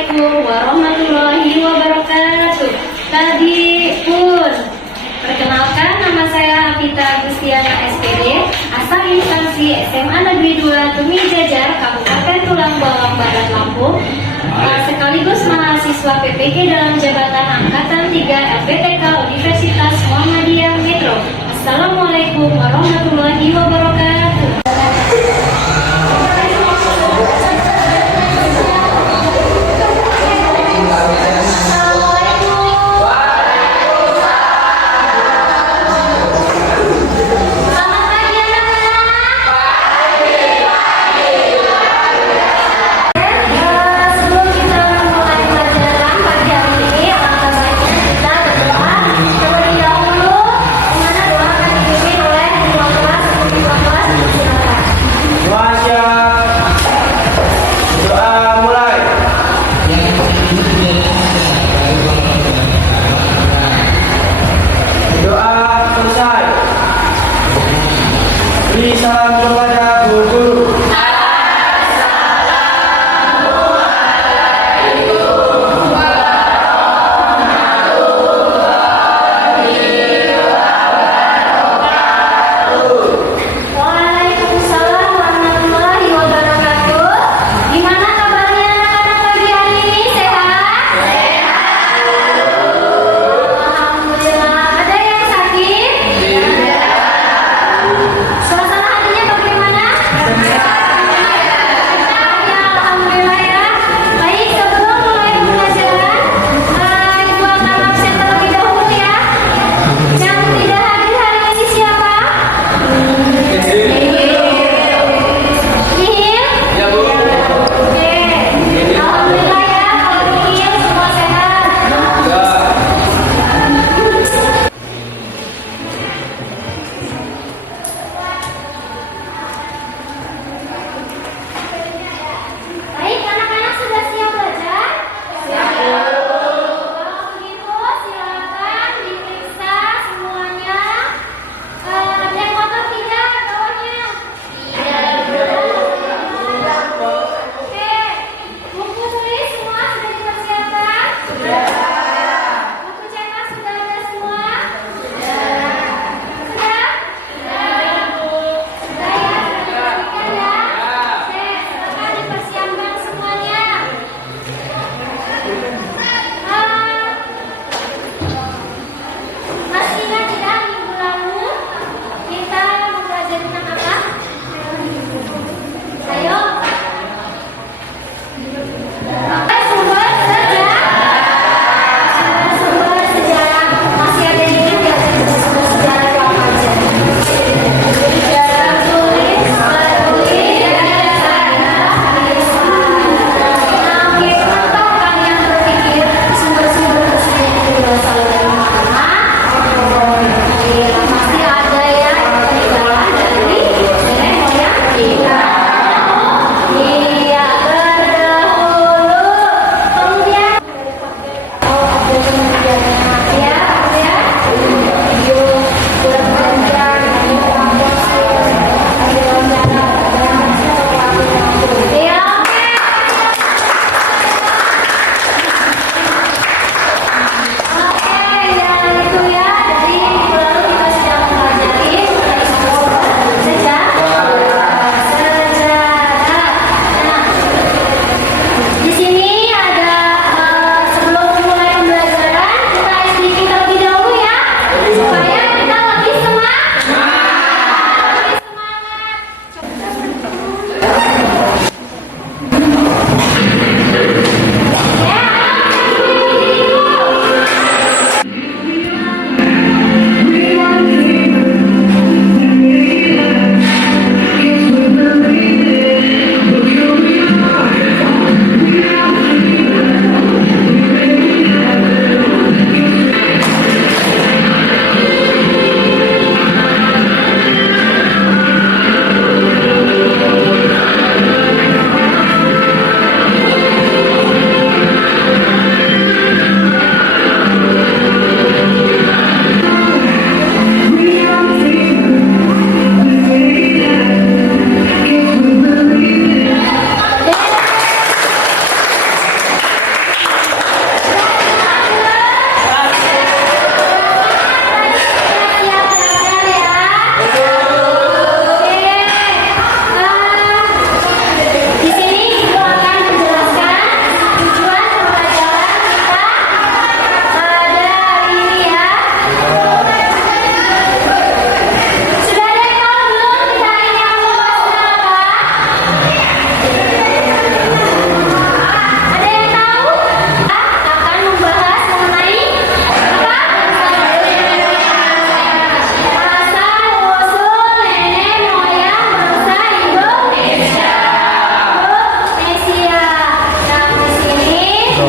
Assalamualaikum warahmatullahi wabarakatuh. Tadi pun perkenalkan, nama saya Hafita Agustiana SPD, asal instansi SMA Negeri 2 Tumi Jajar, Kabupaten Tulang Bawang Barat Lampung, sekaligus mahasiswa PPG dalam jabatan Angkatan 3 LPTK Universitas Muhammadiyah Metro. Assalamualaikum warahmatullahi wabarakatuh.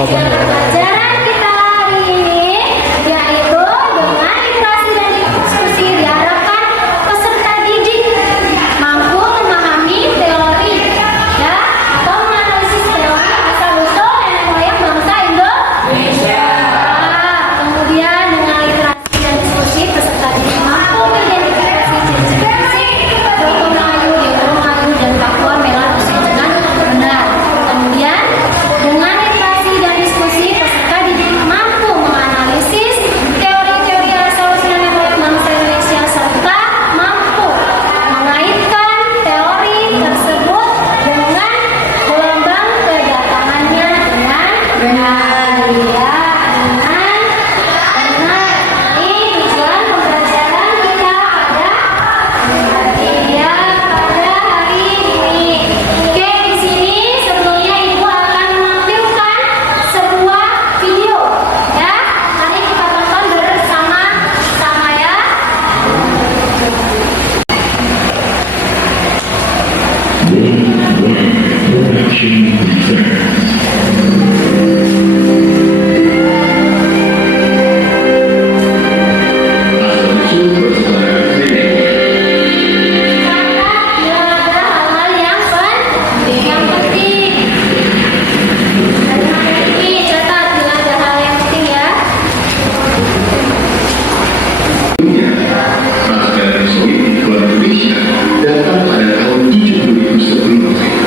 Pelajaran kita hari ini yaitu dengan literasi dan diskusi diharapkan peserta didik mampu memahami teori ya atau menganalisis teori asal-usul nenek moyang bangsa Indonesia. Kemudian dengan literasi dan diskusi peserta didik mampu mengidentifikasi ciri-ciri fisik Dr. Melayu, Dewa Melayu, dan Pakuan Merah sesuai dengan benar. Kemudian dengan literasi dan diskusi peserta didik mampu menganalisis teori-teori asal-usul nenek moyang bangsa Indonesia serta mampu mengaitkan teori tersebut dengan gelombang kedatangannya dengan benar ya. Ini tujuan pembelajaran kita pada hari ini. Oke, di sini sebelumnya Ibu akan menampilkan sebuah video ya. Mari kita tonton bersama-sama ya. Catat hal-hal yang penting. Ini catat bila ada hal yang penting ya. Bangsa Indonesia datang pada tahun 70.000 sebelum Masehi.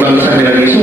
Bangsa Indonesia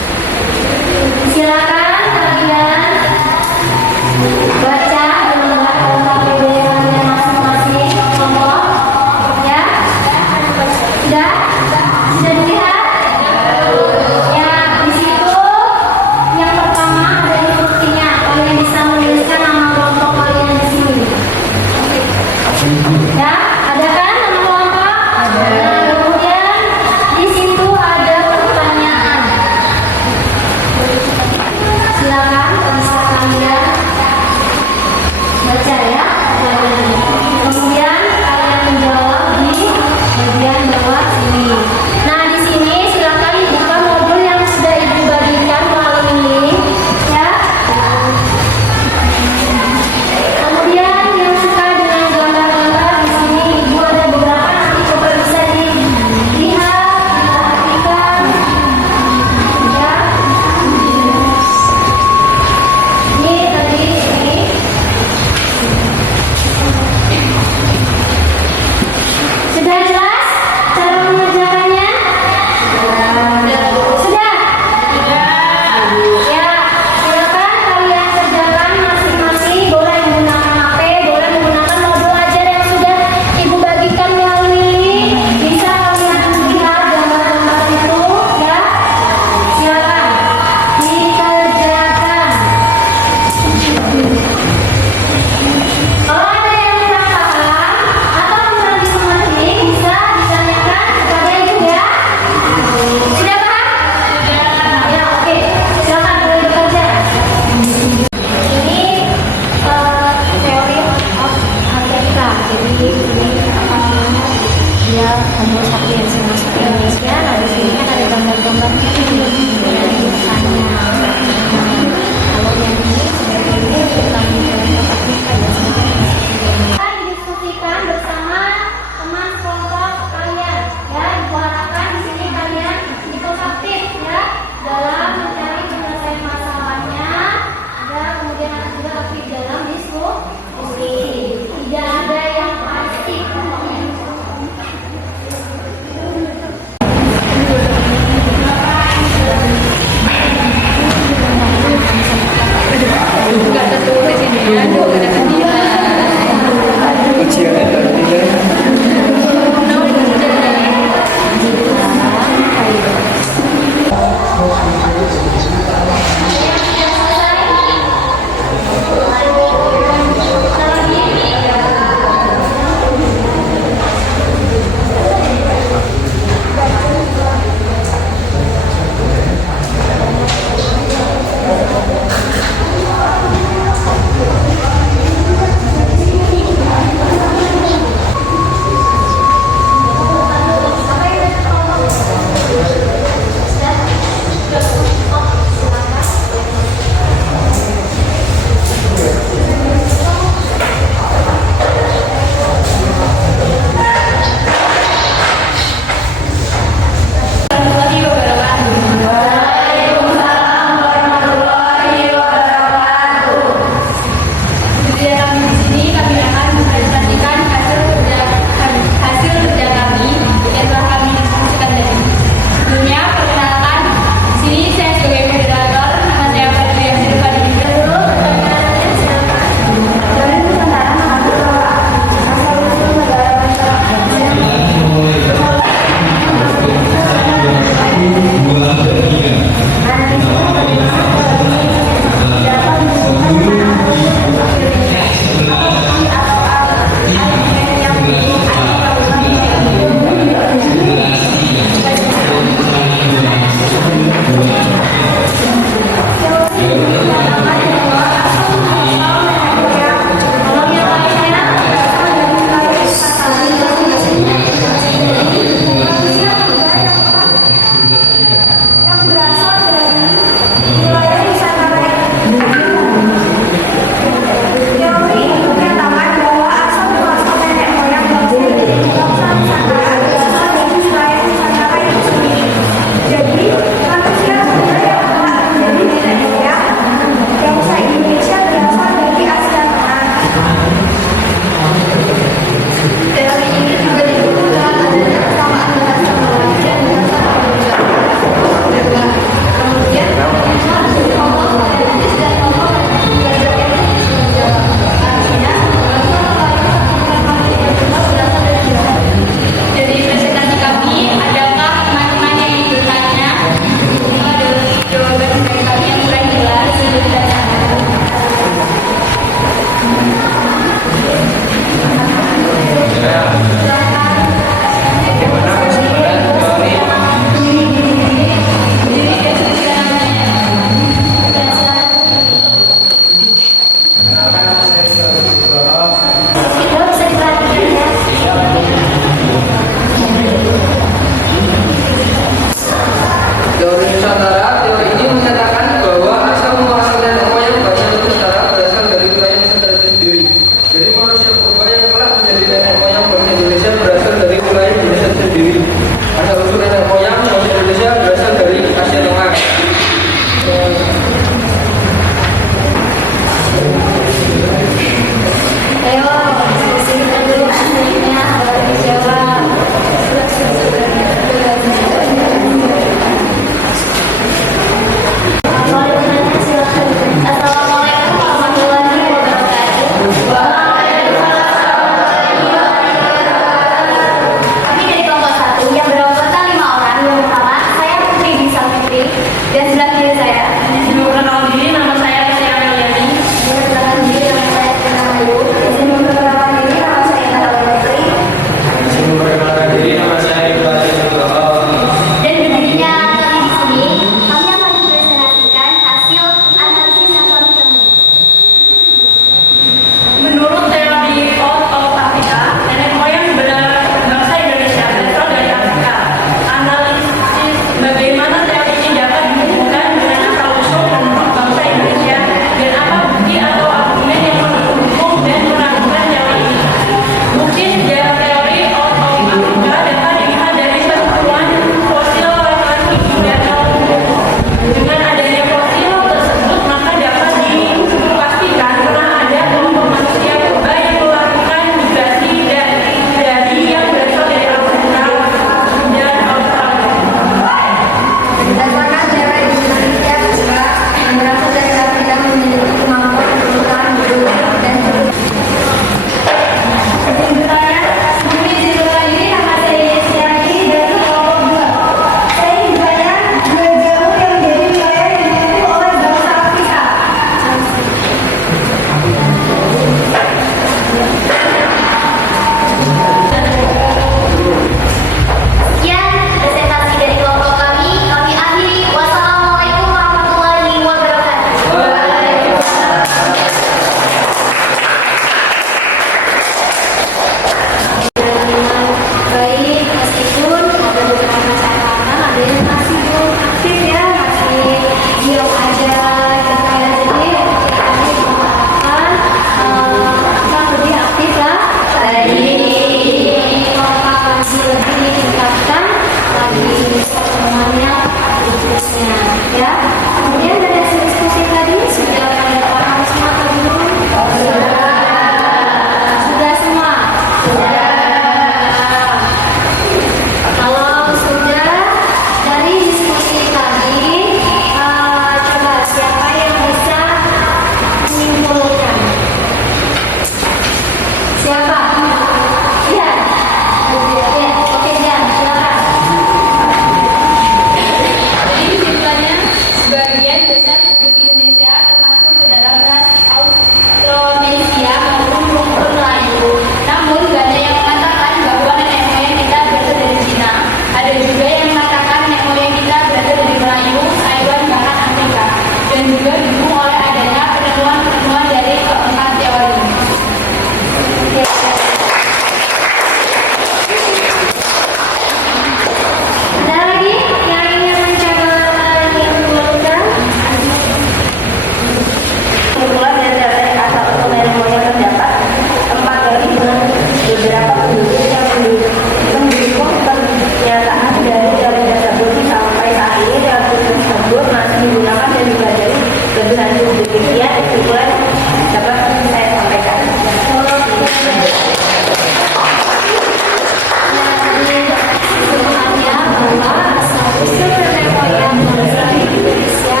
yang bahasa Indonesia.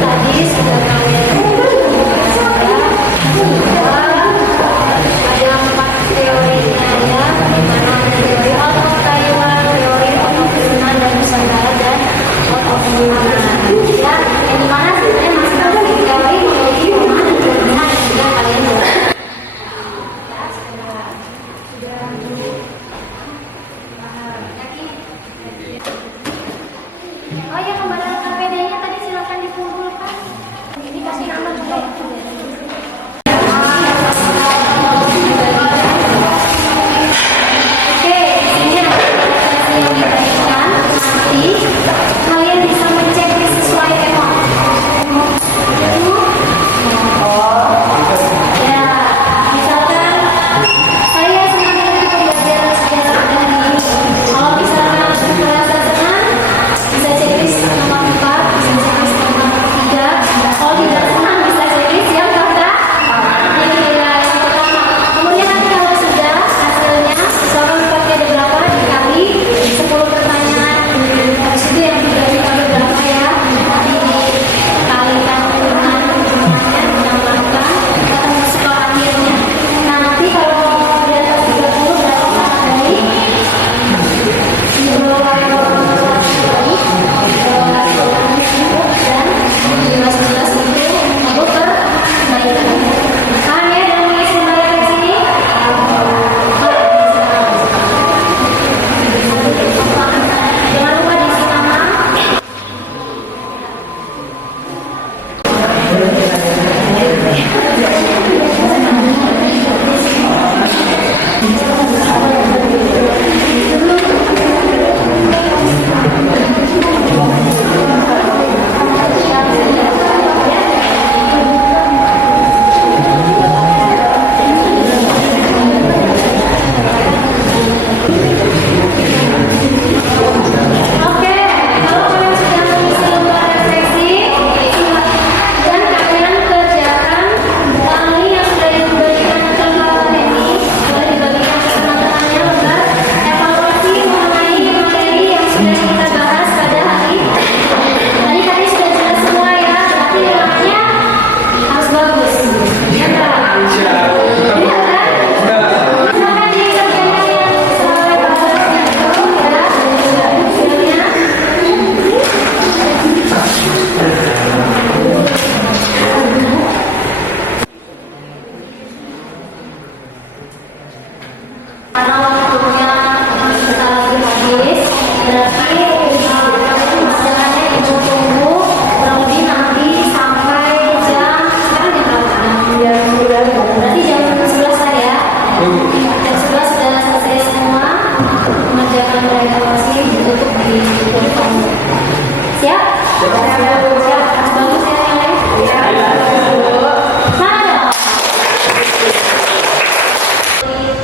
Tadi sudah kalian ada 4 teorinya ya, dimana teori otot kayuan, teori otot turunan dan nusantara dan otot turunan. Ya, yang dimana sebenarnya masing-masing teori memiliki pemahaman dan kelebihan yang sudah kalian buat. Oh ya, kembali KPD-nya tadi silakan dikumpulkan. Ini kasih nama juga ya. Oke, ini ada aplikasi yang diberikan. Nanti kalian bisa mencek sesuai tema. Ya, misalkan saya senang dengan pembelajaran sejarah dari kalau misalkan merasa senang bisa checklist nomor 4, bisa checklist nomor 3. Kalau tidak senang bisa checklist yang keempat. Ini ya yang pertama. Kemudian nanti kalau sudah hasilnya, misalkan 4-nya ada berapa dikali 10 pertanyaan. Habis itu yang dibagi ada berapa ya? Nanti dikalikan dengan jumlahnya, ditambahkan, ketemu skor akhirnya. Nah nanti kalau di atas 30 berarti dari jangan lupa diisi nama. Oke, kalau kalian sudah mengisi lembar refleksi, dan kalian kerjakan ini yang sudah diberikan ke kalian ini, sudah dibagikan ke teman-temannya lembar evaluasi mengenai materi yang sudah kita bahas pada hari. Tadi sudah jelas semua ya, berarti nilainya harus bagus. Ya enggak? Iya kan? Silakan dikerjakan yang sesuai evaluasinya itu ya. Hasilnya. Karena waktunya kita lagi habis, berarti masalahnya ibu tunggu kurang lebih nanti sampai jam sekarang jam berapa? Berarti jam 11 lah ya. Jam 11 sudah selesai semua mengerjakan evaluasi untuk di platform. Siap? Siap. Bagus ya nilai? Mana dong?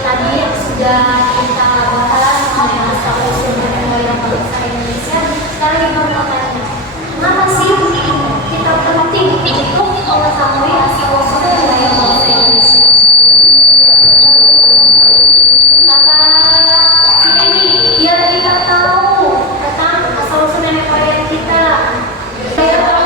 Tadi sudah kita bahas mengenai asal-usul pembayaran bahasa Indonesia. Sekarang kita mau tanya, kenapa sih kita penting untuk mengetahui asal-usul pembayaran bahasa Indonesia? Kata si Penny, biar kita tahu tentang asal-usul nenek moyang kita. Biar tahu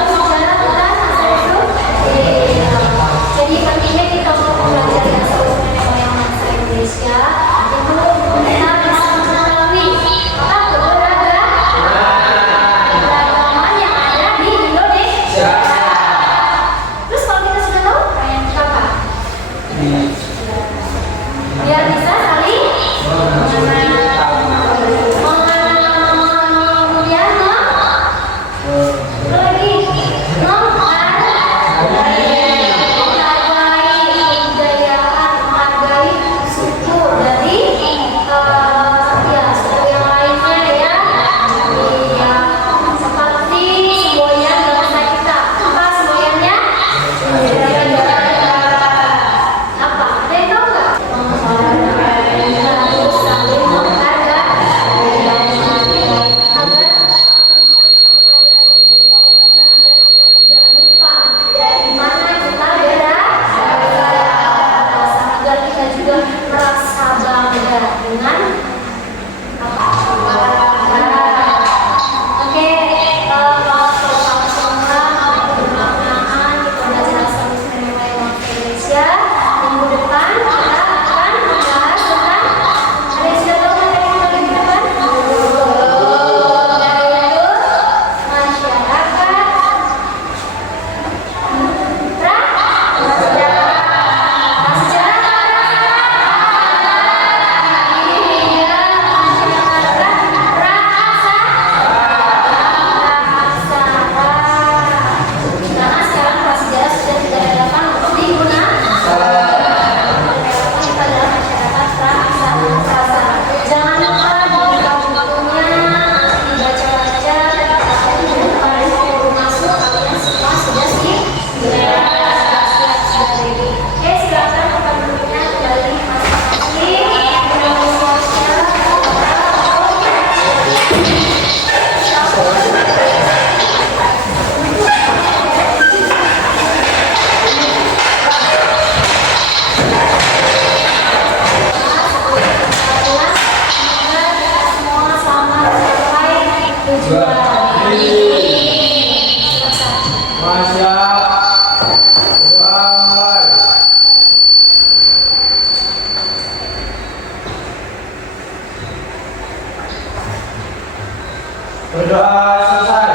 Berdoa selesai.